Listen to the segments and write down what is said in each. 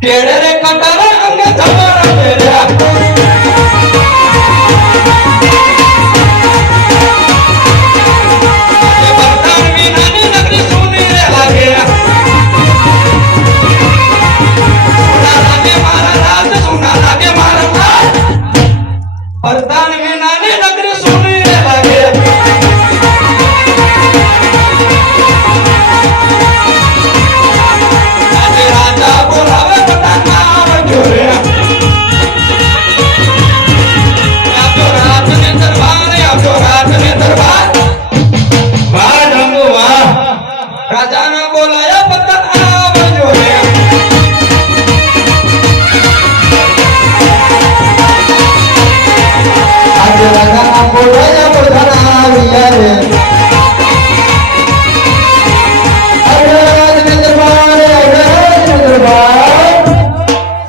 કેડે રે કટારા અંગે તમારા મેર્યા બરતાન વિનાની નગરી સુની રે લાગે સુના લાગે મારા રાત સુના લાગે મારા રાત બરતાન વિનાની નગરી સુની રે લાગે આજે રાજા બોલાવે પટાના આવજો રે આપજો રાત ને દરબાર વાહ ઢંગુ વાહ રાજાને બોલાયા પટાના આવજો રે આજે રાજાના બોલાયા પટાના આવ્યા રે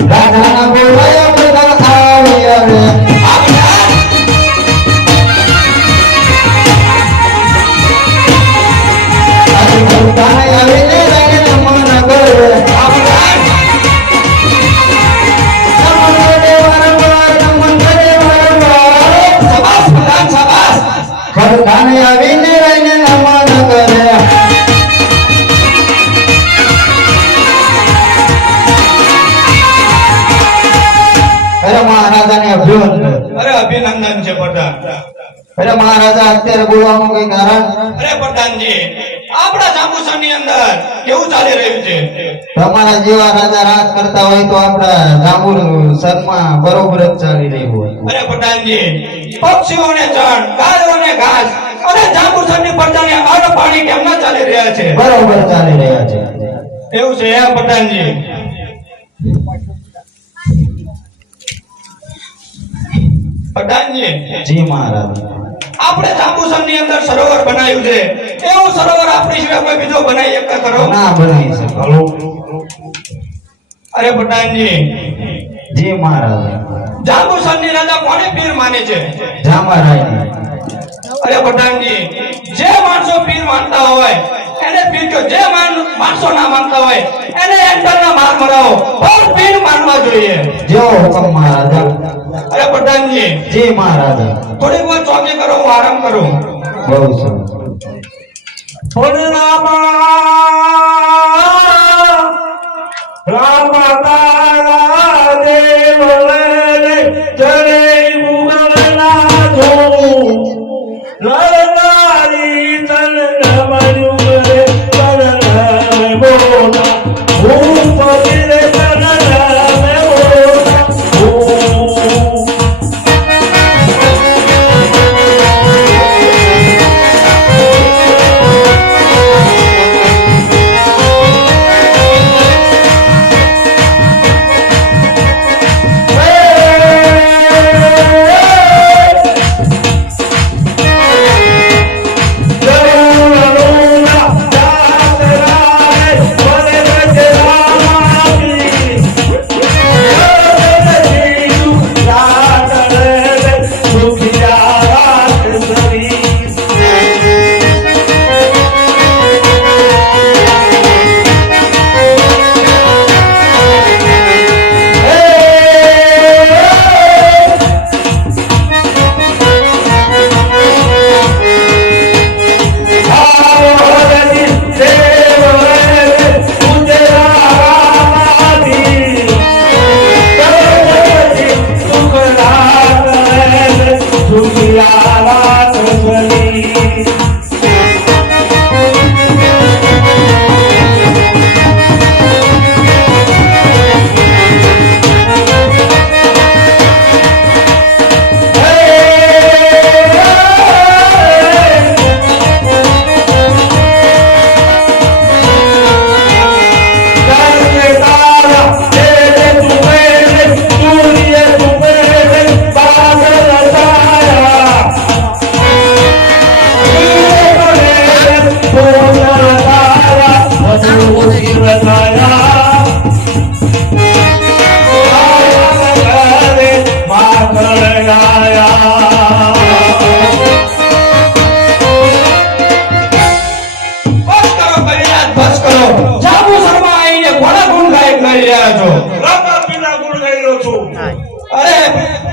રાજાના બોલાયા પટાના આવ્યા રે આવીને રાણીને મન કરે ખરધાને આવીને રાણીને નમન કરે અરે મહારાજાને અભિનંદન અરે અભિનંદન છે પ્રધાન અરે મહારાજા અત્યારે બોલવાનું કઈ કારણ અરે પ્રધાનજી આપણા જાંબુસરની અંદર કેવું ચાલી રહ્યું છે તમારા જેવા રાજા રાજ કરતા હોય તો આપણા જાંબુર સરમાં બરોબર જ ચાલી રહ્યું હોય અરે પ્રધાનજી પક્ષીઓને ચણ ગાયોને ઘાસ અને જાંબુસરની પ્રજાને અન્ન પાણી કેમ ના ચાલી રહ્યા છે બરોબર ચાલી રહ્યા છે એવું છે એમ પ્રધાનજી પ્રધાનજી જી મહારાજ આપણે જાંબુસરની અંદર સરોવર બનાવ્યું છે એવું સરોવર આપણી સિવાય કોઈ બીજો બનાવી શકતા ખરો ના બનાવી શકો અરે પ્રધાનજી જી મહારાજ જાંબુસરની રાજા કોને પીર માને છે જામરાય અરે પ્રધાનજી જે માણસો પીર માનતા હોય એને પીર કહો જે માણસો ના માનતા હોય એને એન્ટરના માર મરાવો પણ પીર માનવા જોઈએ જો હુકમ મહારાજ અરે પ્રધાનજી જી મહારાજ થોડીક વાર ચોકી કરો હું આરામ કરું બહુ સરસ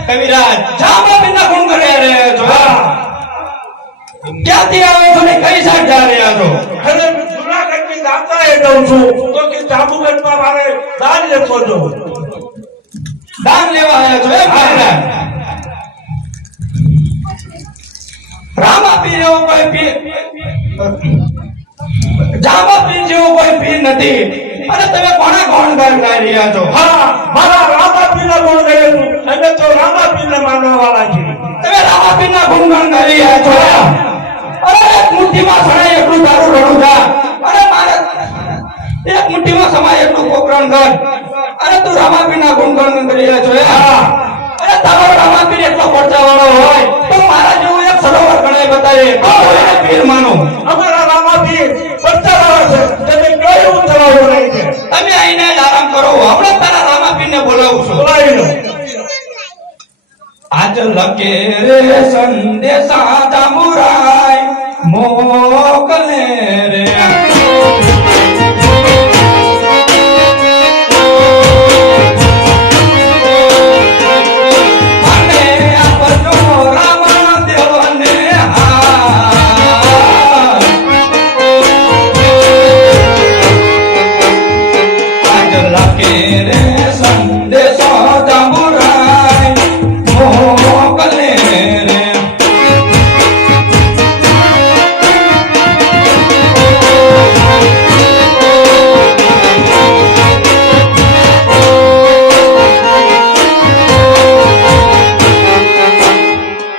કવિરાજ જામપીરના ગુણ કરી રહ્યા છો ક્યાંથી આવો છો ને કઈ સાઈડ જા રહ્યા છો અરે જુનાગઢની દાતાએ દઉં છું તો કે જાંબુગઢમાં મારે દાન લેતો જો દાન લેવા આવ્યા છો એમ કવિરાજ રામાપીર એવો કોઈ પીર જામપીર જેવો કોઈ પીર નથી અને તમે કોના કોણ ગાઈ રહ્યા છો હા મારા રામાપીરના ગુણ ગાયું છું અને તો રામાપીરને માનવા વાળા છે તમે રામાપીરના ગુણગાન ગાઈ રહ્યા છો અરે એક મુઠ્ઠીમાં સણાય એટલું તારું રડું જા અરે મારે એક મુઠ્ઠીમાં સમાય એટલું કોકરણ કર અરે તું રામાપીરના ગુણગાન કરી રહ્યા છો હા અરે તમારો રામાપીર એટલો પડચાવાળો હોય તો મારા જેવું એક સરોવર ગણાય બતાવે તો એને પીર માનો અમારા રામાપીર પડતા છે તમે કેવું થવાનું નહીં છે તમે આઈને જ આરામ કરો હમણાં તારા રામાપીરને બોલાવું છું બોલાવી લો આજ લકે રે સંદેશા જામુરાય મોકલે રે અને આપજો રાવણ દેવને આજ લકે રે સંદેશા જામુરાય મોકલે રે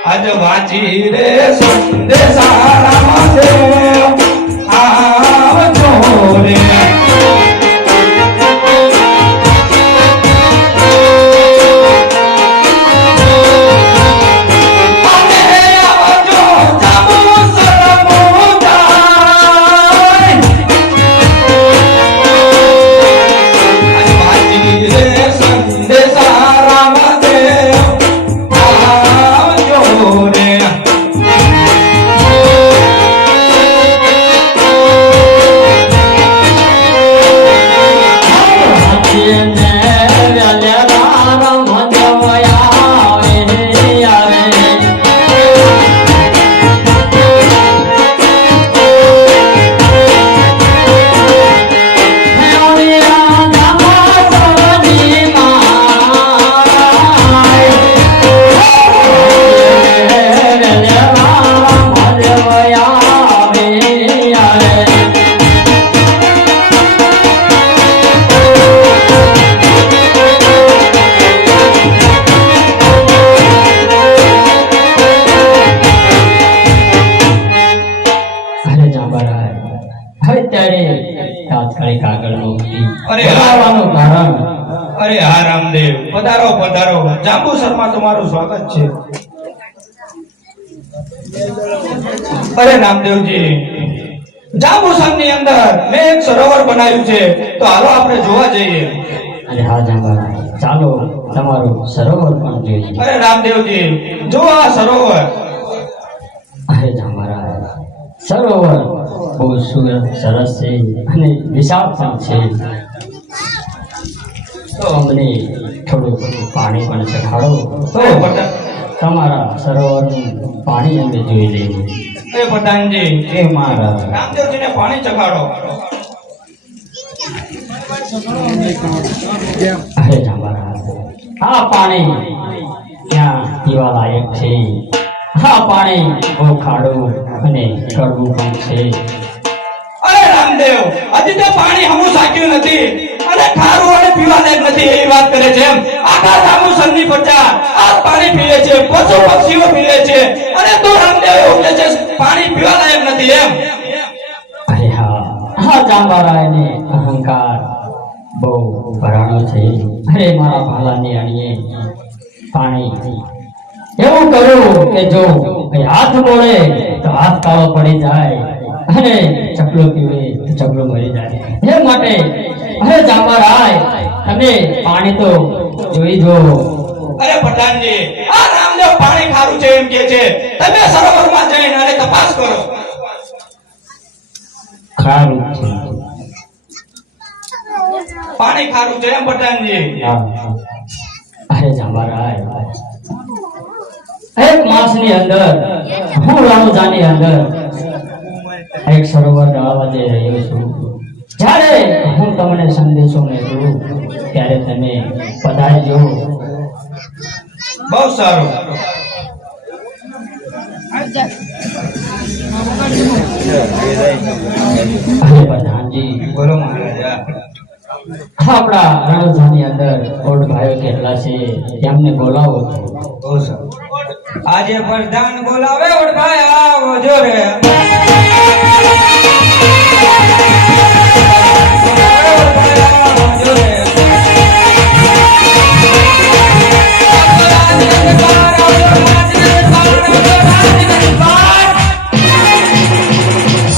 આજ વાંચી રે સંદેશા રામદેવ આવજો રે તાત્કાલિક આગળ નોકરી અરે બોલાવવાનું કારણ અરે હા રામદેવ પધારો પધારો જાંબુસરમાં તમારું સ્વાગત છે અરે રામદેવજી જાંબુસરની અંદર મેં એક સરોવર બનાવ્યું છે તો હાલો આપણે જોવા જઈએ અરે હા જાંબારાય ચાલો તમારું સરોવર પણ જોઈએ અરે રામદેવજી જો આ સરોવર અરે જાંબારાય સરોવર બહુ સરસ છે અને વિશાળ પણ છે તો અમને થોડું પાણી પણ ચખાડો તો તમારા સરોવરનું પાણી અમે જોઈ લઈએ એ પ્રધાનજી એ મારા રામદેવજીને પાણી ચખાડો અરે જાંબારા આ પાણી ક્યાં પીવા લાયક છે આ પાણી બહુ ખાડું અને કડવું પણ છે અરે રામદેવ હજી તો પાણી હમું સાક્યું નથી અને ખારું અને પીવા લાયક નથી એવી વાત કરે છે એમ આખા જાંબુસરની પ્રજા આ પાણી પીવે છે પશુ પક્ષીઓ પીવે છે અને તું રામદેવ એવું કહે છે પાણી પીવા લાયક નથી એમ અરે હા આ જાંબારાયને અહંકાર બહુ ભરાણો છે અરે મારા ભાલાની અણીએ પાણી એવું કરું કે જો એ હાથ બોળે તો હાથ કાળો પડી જાય અને ચકલો પીવે તો ચકલો મરી જાય એ માટે અરે જાંબારાય તમે પાણી તો જોઈ જો અરે પ્રધાનજી આ રામદેવ પાણી ખારું છે એમ કે છે તમે સરોવરમાં જઈને અને તપાસ કરો ખારું છે પાણી ખારું છે એમ પ્રધાનજી હા. અરે જાંબારાય એક માસની અંદર હું રણુજાની અંદર એક સરોવર ગાળવા જઈ રહ્યો છું. જ્યારે હું તમને સંદેશો મેળવું ત્યારે તમે પધારજો. બહુ સારું. અરે પ્રધાનજી, બોલો મહારાજા. આપણા રણુજાની અંદર ઓડ ભાઈઓ કેટલા છે તેમને બોલાવો. બહુ સારું. આજે પ્રધાન બોલાવે ઓળખાય આવો જો રે.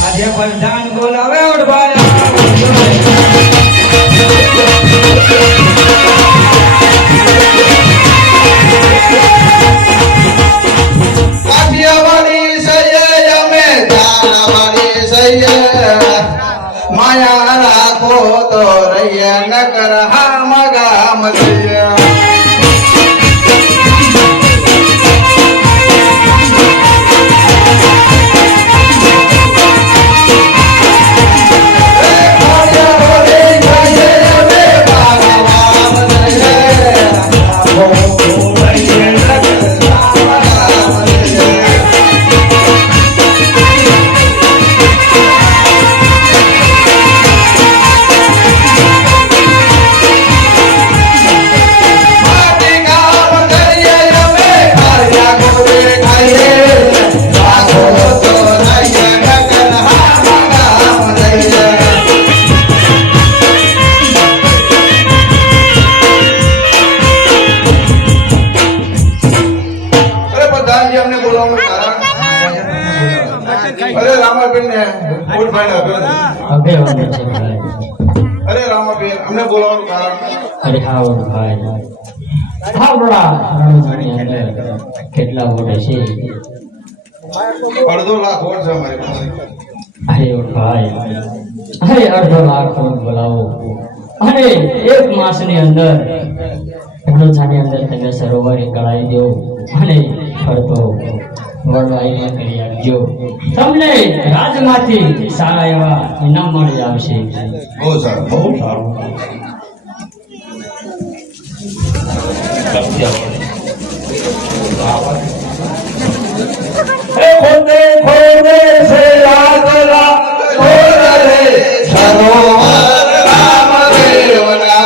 આજે પ્રધાન બોલાવે ઓળખાય આવો જો રે. કાઠિયાવાડી સૈયે અમે જાનાવાડી સૈયે માયા રાખો તો રહીએ નકર હા મગામ જઈએ. અરે રામાબેન ને અભિવાદન છે ભાઈ. અરે રામાબેન અમને બોલાવવાનું કારણ અરે હા ઓડ ભાઈ, આપણા રણુજાની અંદર કેટલા વોટ છે? 1.5 લાખ વોટ છે અમારી પાસે. અરે ઓડ ભાઈ, અરે 1.5 લાખ વોટ બોલાવો અને એક માસની અંદર રણુજાની અંદર તમે સરોવર કળાઈ દો અને ફરતો વડવાઈ કરી આપજો. તમને રાજમાંથી સારા એવા ઇનામ મળી આવશે. બહુ સારું, બહુ સારું. ખોદે ખોદે છે આગલા ખોદે સરોવર રામદેવના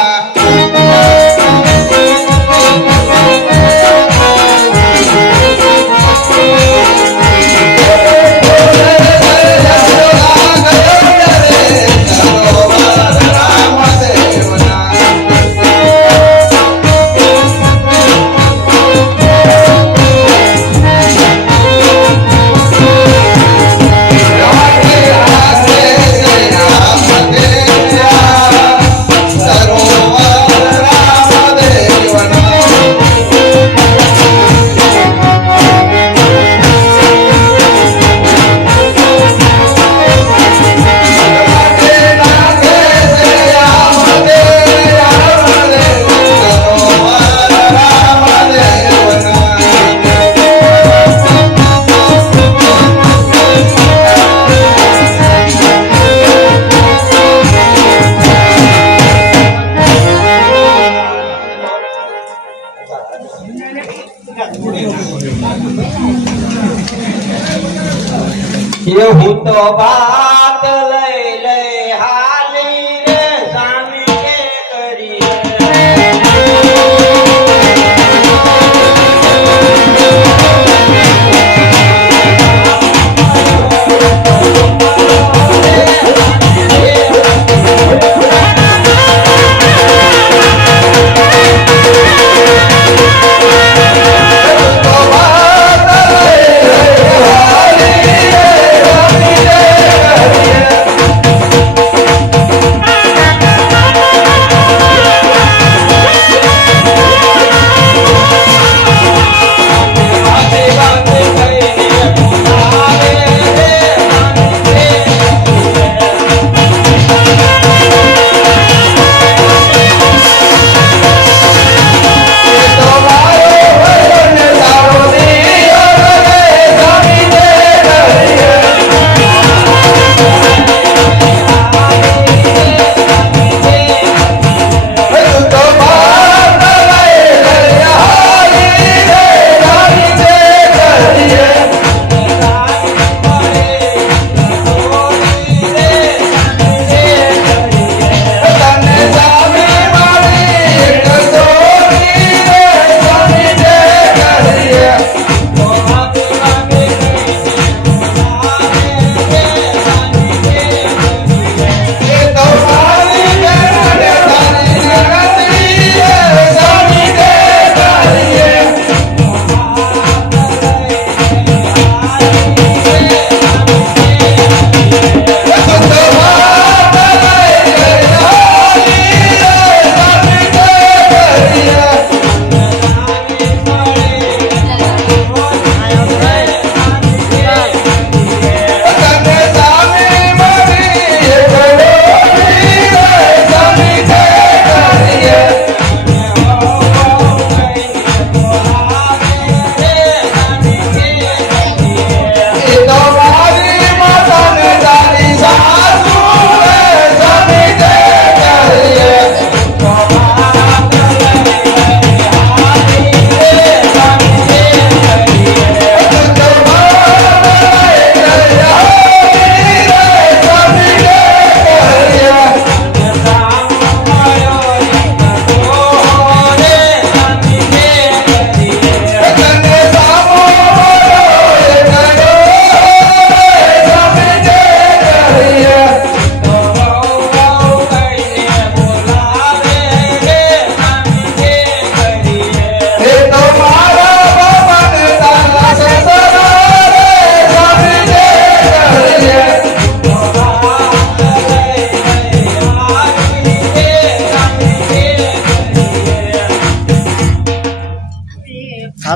હું તો વાત લઈ લઈ હાલી રે સામી કે કરી સરોવર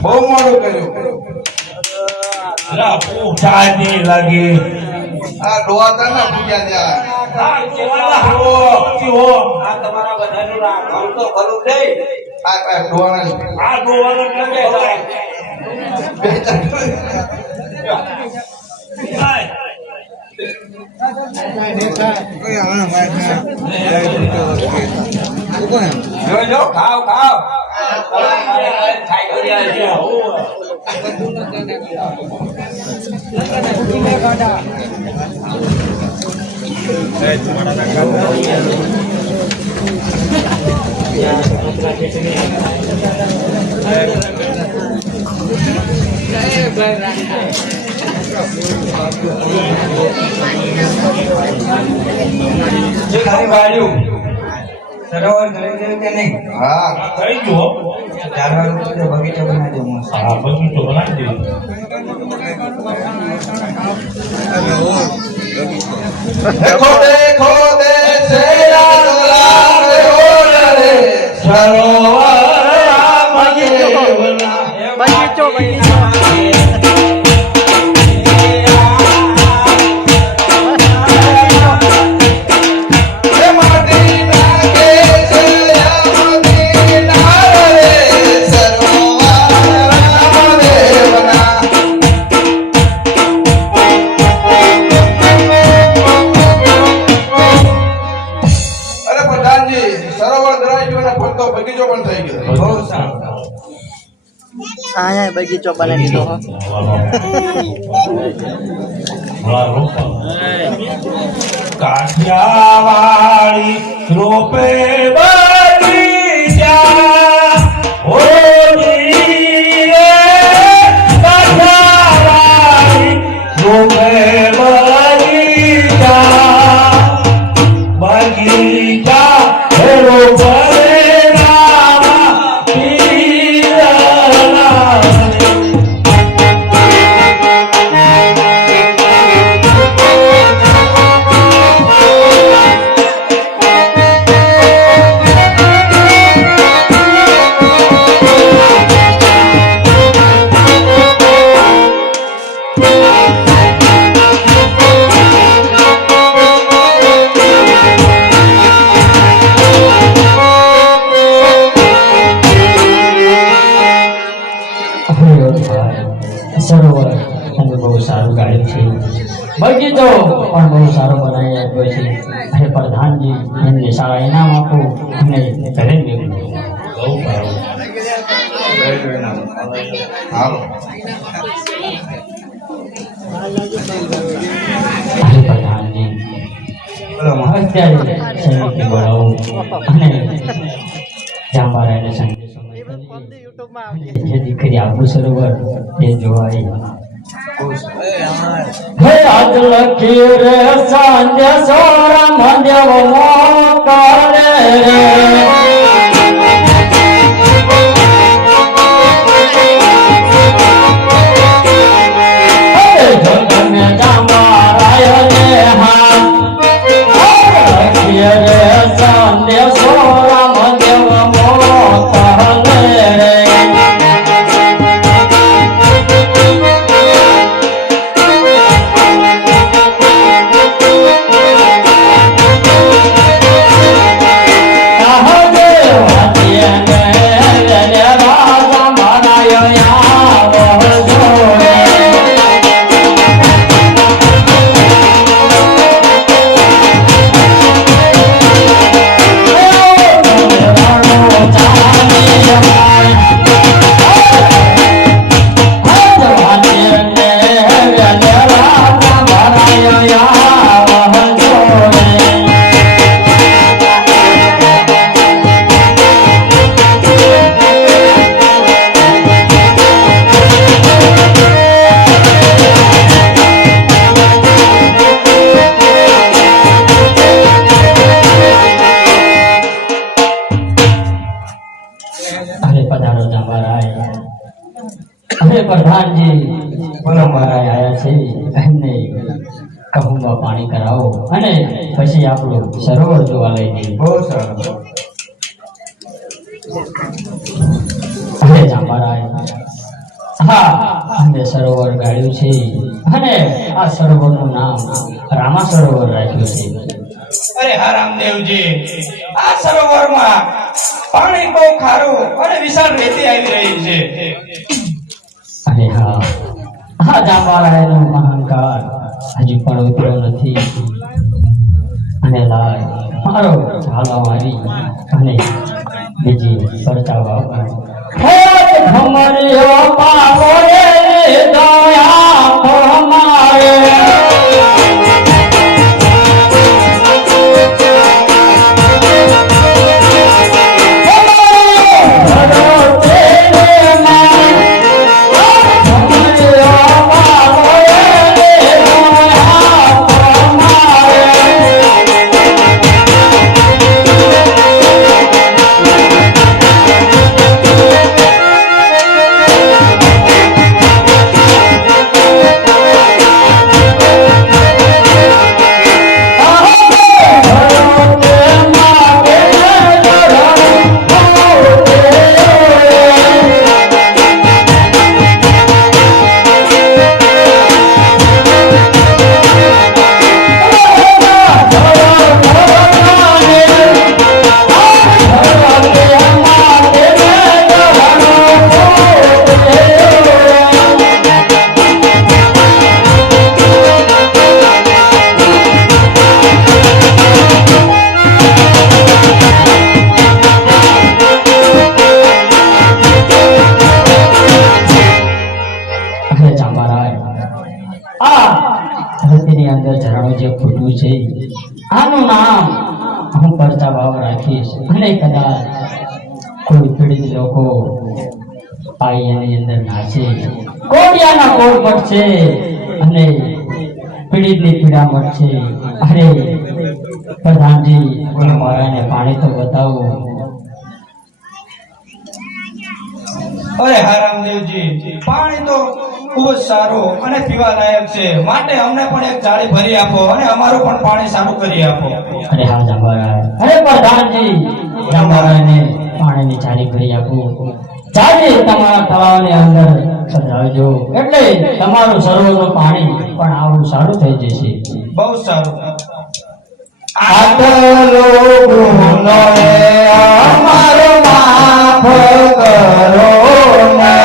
બહુ મોડું કર્યું અલા પૂછા નહીં લાગી આ ડોવાતા ના પૂજા ત્યાં આ કેવાલા હાવો કેવો આ તમારા બધાનું નામ તો ભલું નહીં. આ ડોવાના આ ગોવાનો કેમે થાય જો ખાવ ખાવ ખાઈ ગયા છે. જે ખાલી વાળ્યું સરોવર કરી દેવું કે નહીં? હા થઈ ગયો ચારવાનું તો બગીચો બનાવી દઉં મસ્ત. હા બધું તો બનાવી દે देखो देखो देसे लाल रोल रे सरोवर બગીચો माटी नागे से यामती नारे सरोवर राम देवना અરે પ્રધાનજી સરોવર ધરાઈ ગયો અને ફરતો બગીચો પણ થઈ ગયો બહુ સારું. અહીંયા બગીચો બનાવી દીધો હો. કાઠિયાવાડી રોપે બગીચા ઓ જીએ કાઠિયાવાડી રોપે બગીચા હે રોપે રામા પીરના સરોવર તમે બહુ સારું ગાડ્યું છે, બગીચો પણ બહુ સારો બનાવી આપ્યો છે. અરે પ્રધાનજી એમને સારા ઇનામ આપો અને ઘરે મેળવો. બહુ સારું હાલો અરે પ્રધાનજી અત્યારે સૈનિકને બોલાવો અને જાંબારાયને સંદેશો મોકલીએ. જે દીકરી આપણું સરોવર એ જોવાય. હે આજ લખી રે સંદેશો રામ દેવ મોકલે રે. પ્રધાનજી બોલો મારા આયા છે એમને કહુંમાં પાણી કરાવો અને પછી આપણું સરોવર જોવા લઈ જઈએ. બહુ સારું. અરે જાંબારાય જે સરોવર ગાળ્યું છે અને આ સરોવરનું નામ રામા સરોવર રાખ્યું છે. અરે હા રામદેવજી, આ સરોવરમાં પાણી બહુ ખારું અને વિશાળ રેતી આવી રહી છે. અરે હા, આ જાંબારાયનો અહંકાર હજી પણ ઉતર્યો નથી. અને લાય મારો ઝાલો આવી અને બીજી પરચાવા ભમરિયો પાવો રે દયા ભમારે. આનું નામ હું પરચા ભાવ રાખીશ અને કદાચ કોઈ પીડિત લોકો આઈ એની અંદર નાચે, કોડિયાના કોડ પડશે અને પીડિતની પીડા મળશે. અરે પ્રધાનજી, મારાને પાણી તો બતાવો. અરે હા રામદેવજી, પાણી તો ખૂબ જ સારું અને પીવા લાયક છે, માટે અમને પણ એક જાળી ભરી આપો અને અમારું પણ પાણી સારું કરી આપો. અરે હા જાંબારાય, અરે પ્રધાનજી, જાંબારાયને પાણીની જાળી ભરી આપો. જાળી તમારા તળાવની અંદર સજાવજો, એટલે તમારું સરોવરનું પાણી પણ આવું સારું થઈ જશે. બહુ સારું. આટલો ગુનો અમારો માફ કરો ને.